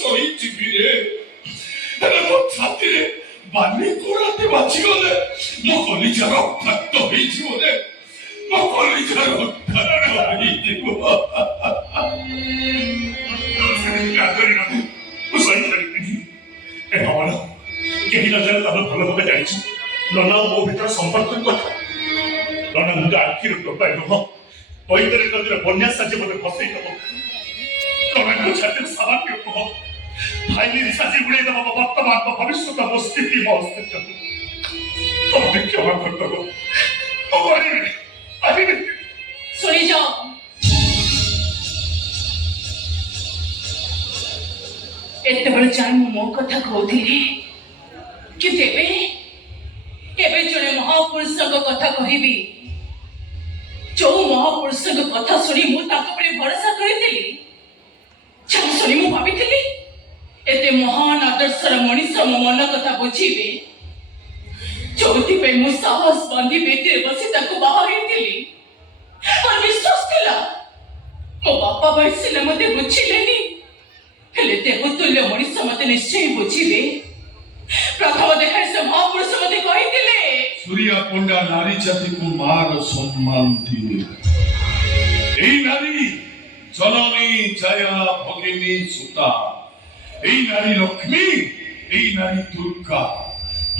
ସହିଯିବି ରେ ହେଲେ ମୋ ଛାତିରେ ବାଲି କୋରାଟେ ବାଜିଗଲେ ମୋ କଲିଜା ରକ୍ତାକ୍ତ ହେଇଯିବ ରେ ମୋ କଲିଜା ରକ୍ତାକ୍ତ ହେଇଯିବ କେହି ନ ଜାଣେ ତମେ ଭଲ ଭାବେ ଜାଣିଛ ନନା ମୋ ଭିତରେ ସମ୍ପର୍କ କଥା ନନା ମୁଣ୍ଡ ଆଖିରୁ ଟୋପାଏ ନୁହଁ ବୈତରୀ ନଦୀର ବନ୍ୟା ସାଜି ମୋତେ ଫସେଇ ଦବ ନନାଙ୍କ ଛାତିରେ ସାମାନ୍ୟ କୁହ ଫାଇଲିରେ ସାଜି ଉଡ଼େଇ ଦବ ମୋ ବର୍ତ୍ତମାନ ମୋ ଭବିଷ୍ୟତ ମୋ ସ୍ଥିତି ମୋ ଅସ୍ତିତ୍ୱକୁ ତମେ କ୍ଷମା କରିଦବ ଶୁଣିଯାଅ ଏତେବେଳେ ଯାଏ ମୁଁ ମୋ କଥା କହୁଥିଲି କିନ୍ତୁ ଏବେ ଜଣେ ମହାପୁରୁଷଙ୍କ କଥା କହିବି ଯୋଉ ମହାପୁରୁଷଙ୍କ କଥା ଶୁଣି ମୁଁ ତାଙ୍କ ଉପରେ ଭରସା କରିଥିଲି ଯାହା ଶୁଣି ମୁଁ ଭାବିଥିଲି ଏତେ ମହାନ ଆଦର୍ଶର ମଣିଷ ମୋ ମନ କଥା ବୁଝିବେ ଯୋଉଥିପାଇଁ ମୁଁ ସାହସ ବାନ୍ଧି ବେଟିରେ ବସି ତାକୁ ବାହା ହେଇଥିଲି ମୋର ବିଶ୍ୱାସ ଥିଲା ମୋ ବାପା ଭାଇ ସିନା ମତେ ବୁଝିଲେନି ହେଲେ ଦେବତୁଲ୍ୟ ମଣିଷ ମତେ ନିଶ୍ଚୟ ବୁଝିବେ ପ୍ରଥମ ଦେଖାରେ ସେ ମହାପୁରୁଷ ମତେ କହିଥିଲେ ସୂରିଆ ପଣ୍ଡା ନାରୀ ଜାତିକୁ ମାର ସମ୍ମାନ ଦିଏ এই নারী জননী জয়া ভগিনী সুতা এই নারী লক্ষ্মী এই নারী দুর্গা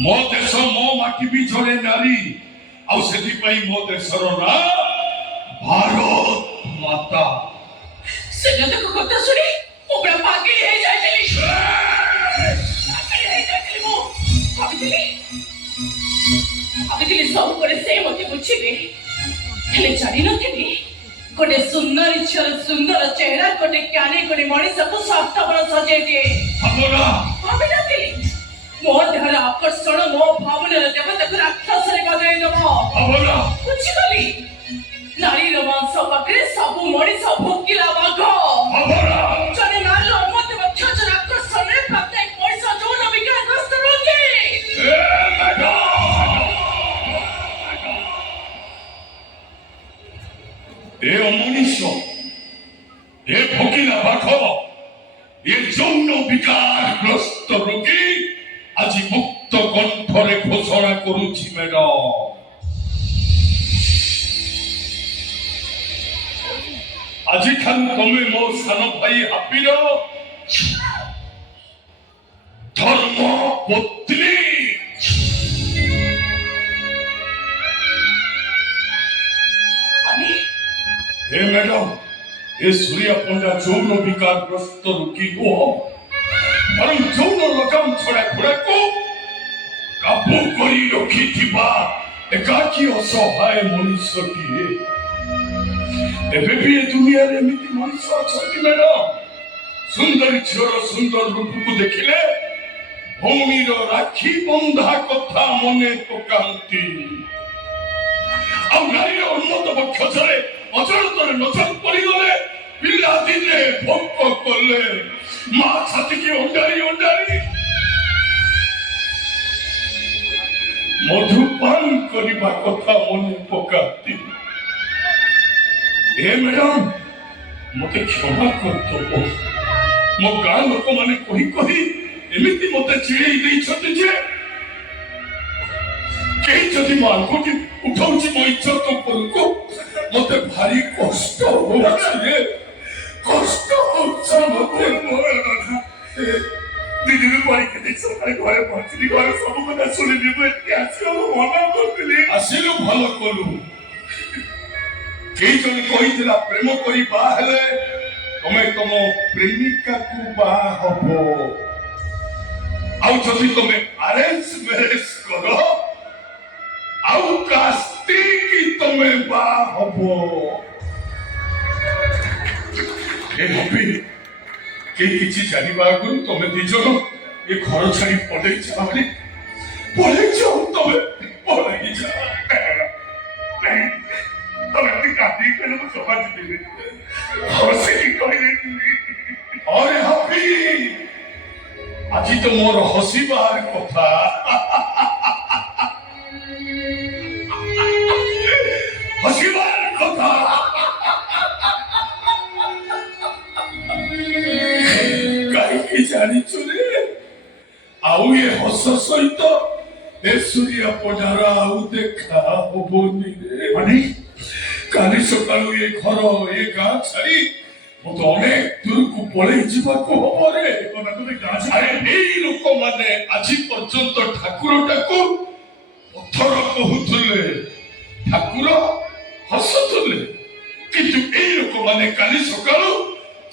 ମୋ ଦେଶ ମୋ ମାଟି ବି ଜଣେ ନାରୀ ଆଉ ସେଥିପାଇଁ ମୋ ଦେଶର ନାଁ ଭାରତ ମାତା ସେମାନଙ୍କ କଥା ଶୁଣି ମୁଁ ପୁରା ପାଗଳି ହେଇଯାଇଥିଲି ମୁଁ ଭାବିଥିଲି ସବୁବେଳେ ସେ ମତେ ବୁଝିବେ ହେଲେ ଜାଣିନଥିଲି ଗୋଟେ ସୁନ୍ଦର ଝିଅର ସୁନ୍ଦର ଚେହେରା ଗୋଟେ ଜ୍ଞାନୀ ଗୋଟେ ମଣିଷକୁ ସ୍ୱାର୍ଥପର ସଜେଇ ଦିଏ ଭାବିନଥିଲି ମୋ ଦେହର ଆକର୍ଷଣ ମୋ ଭାବନାର ଦେବତାକୁ ରାକ୍ଷସରେ ବଦଳେଇ ଦବ ବୁଝିଗଲି ନାରୀର ମାଂସ ପାଖରେ ସବୁ ମଣିଷ ଭୋକିଲା ବାଘ ଜଣେ ନାରୀର ଅମତ ଅତ୍ୟାଚାର ଆକର୍ଷଣରେ ପ୍ରତ୍ୟେକ ମଣିଷ ଯୌନ ବିକାରଗ୍ରସ୍ତ ରୁହନ୍ତି ଏ ଅମଣିଷ ଏ ଭୋକିଲା ବାଘ ଏ ଯୌନ ବିକାରଗ୍ରସ୍ତ ରୋଗୀ ଆଜି ମୁକ୍ତ କଣ୍ଠରେ ଘୋଷଣା କରୁଛି ମ୍ୟାଡାମ ଆଜିଠାରୁ ତମେ ମୋ ସାନ ଭାଇ ହାପିର ଧର୍ମ ପତ୍ନୀ हे मैडम ये सूर्या पंडा जौन विकारग्रस्त रोगी को बरं जौन लगाम छड़ा घोड़ा को काबू करी रखी थिबा एकाकी असहाय मनुष्यटिए एबे भी ए दुनिया रे एमिति मनुष्य अछंती मैडम सुंदर झियर सुंदर रूप को देखिले भौणीर राखी बंधा कथा मने पकांती आ नारीर उन्नत बक्षरे अजरतरे नजर पड़गले पिला दिने भोक कले माँ छाती की अंडारी अंडारी मधुपान करिबा कथा मने पकाती ए मैडम मते क्षमा करतो मो गाँ लोक माने कही एमिति मते चिड़ेई दैछथि जे कहीं जदि मो आंखोटी उठाउछि मो इज्जत उपरको मते भारी कष्ट होउछि कष्ट होउछि मते दीदी परी के देख सकाळे घरे पहुंचली घरे सब कथा सुनिली मु एते आसियो मना करथिली आसिलु भलो कलु केई जन कहितला प्रेम करी बा हेले तमे तम प्रेमिका को बा हबो आउ जदि तमे अरेंज मैरिज करो आउ कास्ती की तमे बा हबो ए हबी के किछि जानिबा गुरु तमे दिजन ए घर छाड़ी पड़े जावली पड़े जाओ तमे पड़े जा तमे काटी केले मु समाज दिले हसी कहिले अरे हबी আজি তো মোর হসিবার কথা হসিবার কথা କାହିଁକି ଜାଣିଛୁ ରେ? ଆଉ ଏ ହସ ସହିତ ଏ ସୂର୍ୟ ପଣ୍ଡାର ଆଉ ଦେଖା ହବନି ରେ। ମାନେ କାଲି ସକାଳୁ ଏ ଘର ଏ ଗାଁ ଛାଡି ମତେ ଅନେକ ଦୂରକୁ ପଳେଇ ଯିବାକୁ ହବ ରେ। ଆରେ ଏଇ ଲୋକମାନେ ଆଜି ପର୍ଯ୍ୟନ୍ତ ଠାକୁରଟାକୁ ପଥର କହୁଥିଲେ, ଠାକୁର ହସୁଥିଲେ, କିନ୍ତୁ ଏଇ ଲୋକମାନେ କାଲି ସକାଳୁ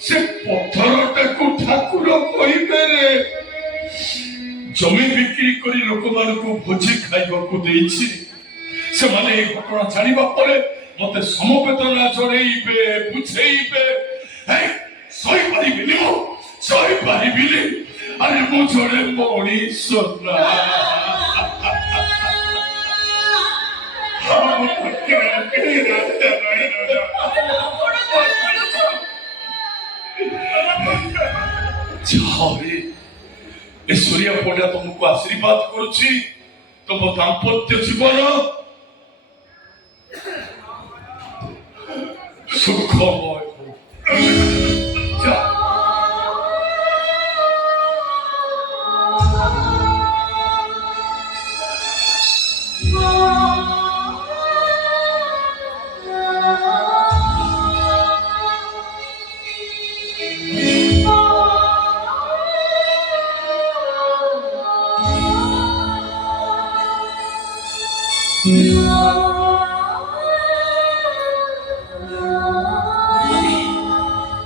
ସେ ପଥରଟାକୁ ଠାକୁର କହିବେ ରେ। ଜମି ବିକ୍ରି କରି ଲୋକମାନଙ୍କୁ ଭୋଜି ଖାଇବାକୁ ଦେଇଛି। ସେମାନେ এই ଘଟଣା ଜାଣିବା ପରେ ମତେ ସମବେଦନା ଜଣେଇବେ, ବୁଝେଇବେ। ସହିପାରିବିନି, ମୁଁ ସହିପାରିବିନି। ଆରେ ମୁଁ ଜଣେ ମଣିଷ ନା। ଯାହାବି ଏ ସୂର୍ୟ ପଣ୍ଡା ତମକୁ ଆଶୀର୍ବାଦ କରୁଛି, ତମ ଦାମ୍ପତ୍ୟ ଜୀବନ ସୁଖମୟ ହଉ। ଯା।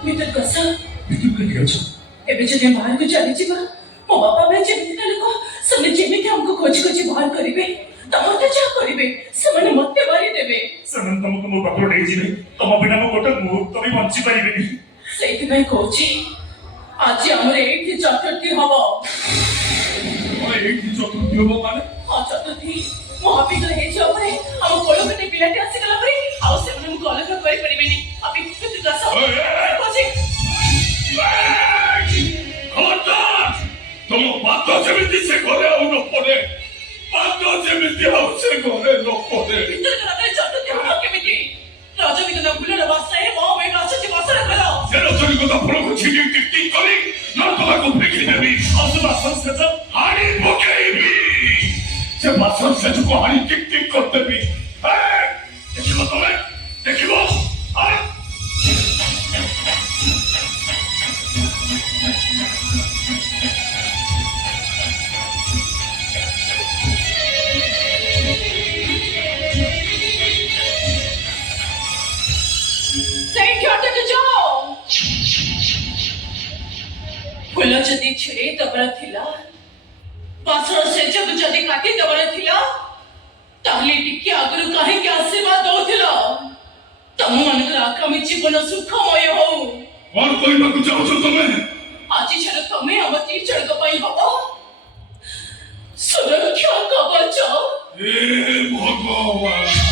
मित्र कसं କେମିତି ଅଛ? ଏବେ ଯଦି ବାହାରକୁ ଚାଲିଯିବା, ମୋ ବାପା ଭାଇ ଯେମିତିକା ଲୋକ, ସେମାନେ ଯେମିତି ଆମକୁ ଖୋଜି ଖୋଜି ବାହାର କରିବେ, ତମତେ ଯାହା କରିବେ ସେମାନେ ମତେ ମାରିଦେବେ। ସେମାନେ ତମକୁ ମୋ ପାଖରୁ ନେଇଯିବେ, ତମ ବିନା ମୁଁ ଗୋଟେ ମୁହୂର୍ତ୍ତ ବି ବଞ୍ଚି ପାରିବିନି। ସେଇଥିପାଇଁ କହୁଛି ଆଜି ଆମର ଏଇଠି ଚତୁର୍ଥୀ ହବ। ଏଇଠି ଚତୁର୍ଥୀ ହବ ମାନେ? ହଁ ଚତୁର୍ଥୀ ମହାବିଦ୍ୟାଳୟ ହେଇଯିବା ପରେ ଆମ କୋଳ ଗୋଟେ ପିଲାଟି ଆସିଗଲା ପରେ ଆଉ ସେମାନଙ୍କୁ ଅଲଗା କରିପାରିବେନି। ତମ ପାଦ ଯେମିତି ସେ ଘରେ ଆଉ ନ ପଡେ, ପାଦ ଯେମିତି ଆଉ ସେ ଘରେ ନ ପଡେ। ଚତୁର୍ଥୀ ହବ କେମିତି? ରଜନୀଗନ୍ଧା ଫୁଲର ବାସ୍ନାରେ ମୋ ପାଇଁ ଆସୁଛି ବସର କର। ସେ ରଜନୀଗନ୍ଧା ଫୁଲକୁ ଛିଣ୍ଡି ଟିକ୍ କରି ନର୍ଦ୍ଦମାକୁ ଫେଙ୍କି ଦେବି। ଆଉ ସେ ବାସନ ଶେଷ ହାଣି ପକେଇବି। ସେ ବାସନ ଶେଷକୁ ହାଣି ଟିକ୍ କରିଦେବି। ଦେଖିବ ତମେ, ଦେଖିବ। ଫୁଲ ଯଦି ଛିଡେଇ ଦବାର ଥିଲା, ବାସନ ଶେଷକୁ ଯଦି କାଟି ଦବାର ଥିଲା, ତାହେଲେ ଟିକେ ଆଗରୁ କାହିଁକି ଆଶୀର୍ବାଦ ଦଉଥିଲ? ତମମାନଙ୍କର ଆଗାମୀ ଜୀବନ ସୁଖମୟ ହଉ। କଣ କହିବାକୁ ଚାହୁଁଛ ତମେ? ଆଜି ଛାଡ଼ ତମେ ଆମ ଦି ଜଣଙ୍କ ପାଇଁ ହବ ସୁରକ୍ଷା କବଚ। ଭଗବାନ।